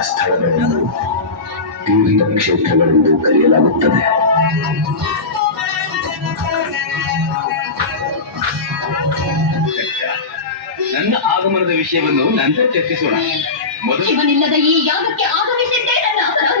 ಆ ತೀರ್ಥ ಕ್ಷೇತ್ರಗಳೆಂದು ಕರೆಯಲಾಗುತ್ತದೆ. ನನ್ನ ಆಗಮನದ ವಿಷಯವನ್ನು ನಂತರ ಚರ್ಚಿಸೋಣ. ಮೊದಲು ಶಿವನಿಲ್ಲದ ಈ ಯಾಗಕ್ಕೆ ಆಗಮಿಸಿದ್ದೇ ನನ್ನ ಅಪರಾಧ.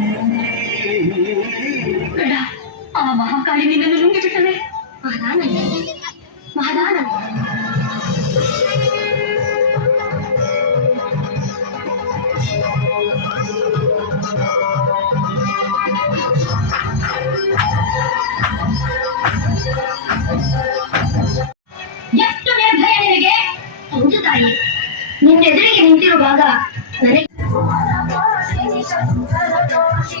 ಮಹಾಕಾಳಿ ನಿನ್ನನ್ನು ನುಂಗಿಬಿಟ್ಟವೆ ಮಹಾದಾನ ಮಹಾದಾನ ಎಷ್ಟು ನಿರ್ಭಯ ನಿನಗೆ ಹೌದು ತಾಯಿ ನಿನ್ನೆದುರಿಗೆ ನಿಂತಿರುವಾಗ ನನಗೆ ಶಂಕರ ದೋಷಿ